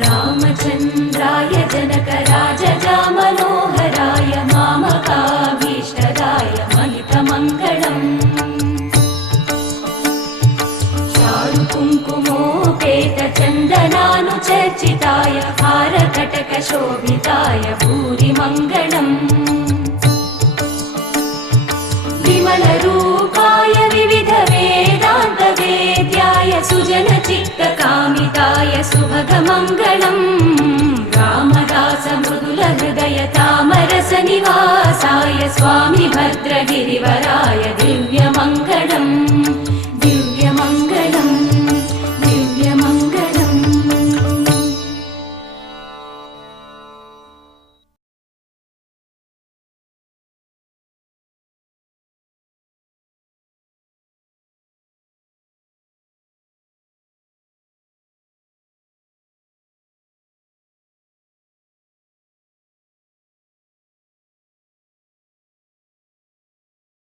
रामचन्द्राय जनकराजजामनोहराय मामकाभीष्टदाय महितमङ्गलम् चारुकुङ्कुमोपेतचन्दनानुचर्चिताय हारकटकशोभिताय भूरिमङ्गलम् विमलरूपाय विविधवेदान्तवेद्याय सुजनचित्तकामिताय सुभगमङ्गलम् रामदासमृदुलहृदय तामरसनिवासाय स्वामि भद्रगिरिवराय दिव्यमङ्गलम्